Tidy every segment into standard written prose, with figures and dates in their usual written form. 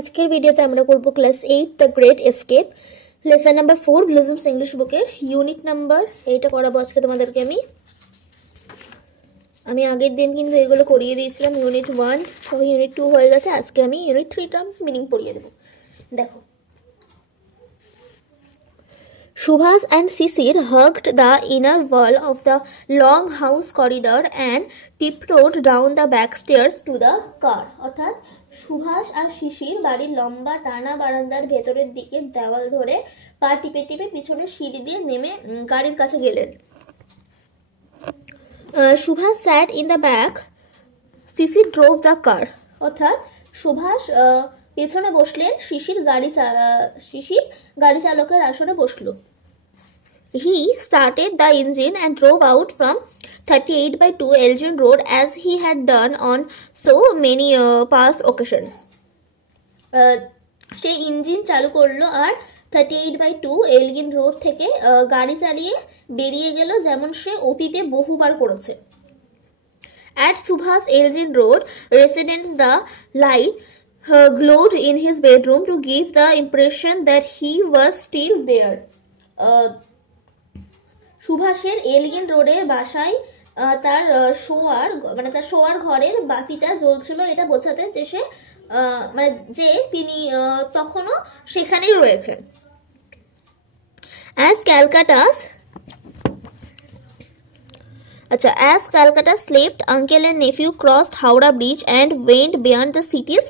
আজকের ভিডিওতে আমরা করব class 8 the great escape lesson number 4 Blossoms English বুকের ইউনিট নাম্বার এইটা করাবো আজকে তোমাদেরকে আমি আগের দিন কিন্তু এগুলো করিয়ে দিয়েছিলাম ইউনিট 1 সব ইউনিট 2 হয়ে গেছে আজকে আমি ইউনিট 3 টার্ম মিনিং পড়িয়ে দেব দেখো Subhas and Sisir hugged the inner wall of the long house corridor and tiptoed down the back stairs to the car. অর্থাৎ সুভাষ আর শিশির বাড়ির লম্বা টানা বারান্দার ভেতরের দিকে দেওয়াল ধরে পা টিপে টিপে পিছনে সিঁড়ি দিয়ে নেমে গাড়ির কাছে গেলেন। Subhash sat in the back, Sisir drove the car. অর্থাৎ সুভাষ পেছনে বসলেন, শিশির গাড়ি চালকের আসনে বসলো। He started the engine and drove out from 38/2 Elgin Road as he had done on so many past occasions. Say engine চালু করলো আর 38/2 এলগিন রোড থেকে গাড়ি চালিয়ে বেরিয়ে গেল যেমন সে অতীতে বহুবার করেছে। At Subhas Elgin Road residence, the light glowed in his bedroom to give the impression that he was still there. সুভাষের এলগিন রোডের বাসায় তার শোয়ার ঘরের বাতিটা জ্বলছিল, এটা বোঝাতে যে সে যে তিনি তখনও সেখানেই রয়েছেন। As Calcutta slept, uncle and nephew crossed Howrah Bridge and went beyond the city's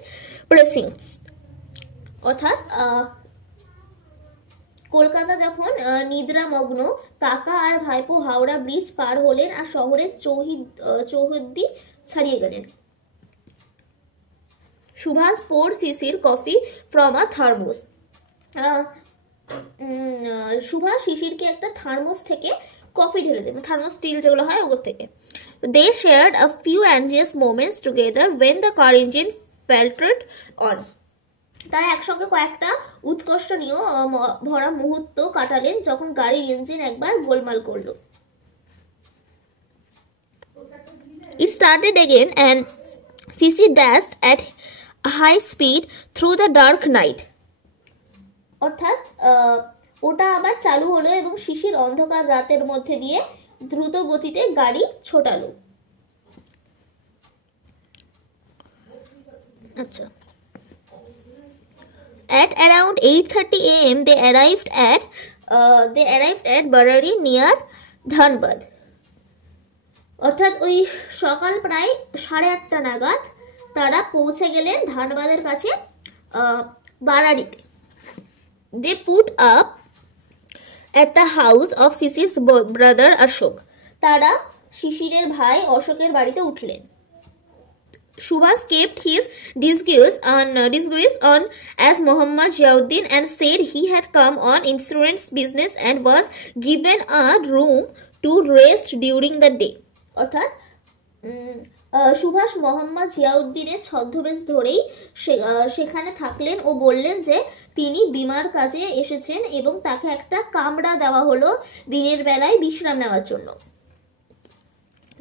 precincts. অর্থাৎ কলকাতা যখন নিদ্রামগ্ন, কাকা আর ভাইপো হাওড়া ব্রিজ পার হলেন আর শহরের চৌহদ্দি ছাড়িয়ে গেলেন। Subhash poured Sisir coffee from a thermos. Subhash শিশিরকে একটা থার্মোস থেকে কফি ঢেলে দেবেন, থার্মোস স্টিল যেগুলো হয় ওগুলো থেকে। They shared a few anxious moments together when the car engine faltered on. তারা একসঙ্গে কয়েকটা উৎকর্ষণীয় ভরা মুহূর্ত কাটালেন যখন গাড়ির ইঞ্জিন একবার গোলমাল করলো। It started again and Sisir dashed at high speed through the dark night. অর্থাৎ ওটা আবার চালু হলো এবং শিশির অন্ধকার রাতের মধ্যে দিয়ে দ্রুত গতিতে গাড়ি ছোটালো। আচ্ছা, At around 8:30 a.m. they arrived at Barari near Dhanbad. অর্থাৎ ওই সকাল প্রায় 8:30 নাগাদ তারা পৌঁছে গেলেন ধানবাদের কাছে বারাড়িতে। They put up at the house of Sisir's brother Ashok. তারা শিশিরের ভাই অশোকের বাড়িতে উঠলেন। Subhas kept his disguise on as Muhammad Ziauddin and said he had come on insurance business and was given a room to rest during the day. অর্থাৎ সুভাষ মোহাম্মদ জিয়াউদ্দিনের ছদ্মবেশ ধরেই সেখানে থাকলেন ও বললেন যে তিনি বিমার কাজে এসেছেন এবং তাকে একটা কামরা দেওয়া হলো দিনের বেলায় বিশ্রাম নেওয়ার জন্য।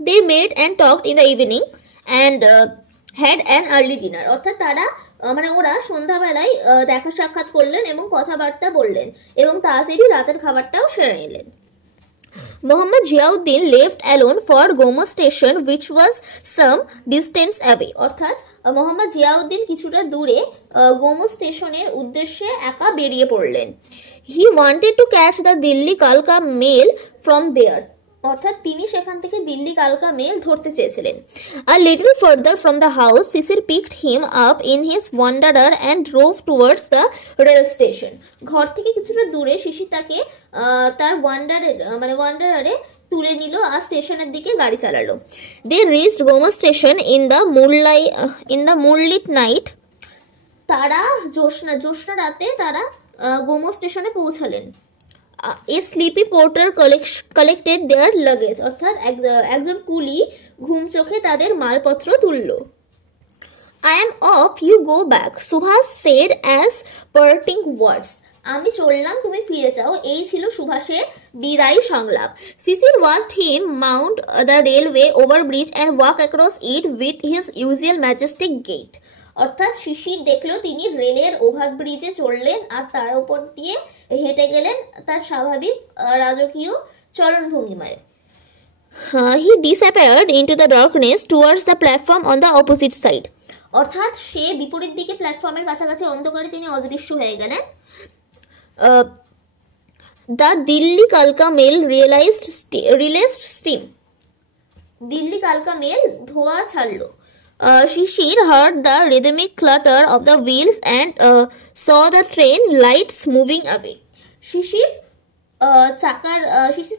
They met and talked in the evening and had an early dinner. অর্থাৎ তারা ওরা সন্ধ্যাবেলায় দেখা সাক্ষাৎ করলেন এবং কথাবার্তা বললেন এবং তাড়াতাড়ি রাতের খাবারটাও সেরে নিলেন। Muhammad Ziauddin left alone for Gomo station which was some distance away. অর্থাৎ মোহাম্মদ জিয়াউদ্দিন কিছুটা দূরে গোমো স্টেশনের উদ্দেশ্যে একা বেরিয়ে পড়লেন। He wanted to catch the Delhi Kalka mail from there. অর্থাৎ তিনি সেখান থেকে দিল্লি কালকা মেল ধরতে চেয়েছিলেন। A little further from the house, Sisir picked him up in his wanderer and drove towards the rail station. ঘর থেকে কিছুটা দূরে শিশির তাকে তার ওয়ান্ডারারে তুলে নিল আর স্টেশনের দিকে গাড়ি চালালো। They reached Gomo station in the moonlit night. তারা জ্যোৎস্না রাতে তারা গোমো স্টেশনে পৌঁছালেন। A sleepy porter collected their luggage. অর্থাৎ একজন কুলি ঘুম চোখে তাদের মালপত্র তুলল। I am off, you go back, Subhas said as parting words. আমি চললাম, তুমি ফিরে যাও, এই ছিল সুভাষের বিদায়ী সংলাপ। Sisir watched him mount the railway overbridge and walk across it with his usual majestic gait. অর্থাৎ শিশির দেখলো তিনি রেলের ওভারব্রিজে চড়লেন আর তার উপর দিয়ে হেঁটে গেলেন তার স্বাভাবিক রাজকীয় চলন ভঙ্গিমায়। He disappeared into the darkness towards the platform on the opposite side. অর্থাৎ সে বিপরীত দিকে প্ল্যাটফর্মের কাছাকাছি অন্ধকারে তিনি অদৃশ্য হয়ে গেলেন। The Delhi Kalka Mail released steam. Delhi কালকা মেল ধোঁয়া ছাড়লো। Shishir heard the rhythmic clatter of the wheels and saw the train lights moving away. শিশির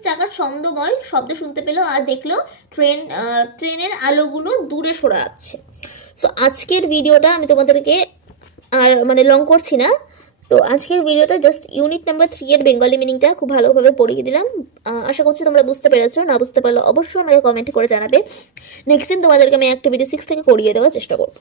চাকার ছন্দময় শব্দ শুনতে পেল আর দেখলো ট্রেনের আলোগুলো দূরে সরে যাচ্ছে। সো আজকের ভিডিওটা আমি তোমাদেরকে আর মানে লং করছি না, তো আজকের ভিডিওতে জাস্ট ইউনিট নাম্বার 3 এর বেঙ্গলি মিনিংটা খুব ভালোভাবে পড়িয়ে দিলাম। আশা করছি তোমরা বুঝতে পেরেছো, না বুঝতে পারলে অবশ্যই আমাকে কমেন্ট করে জানাবে। নেক্সট দিন তোমাদেরকে আমি অ্যাক্টিভিটি 6 থেকে করিয়ে দেওয়ার চেষ্টা করবো।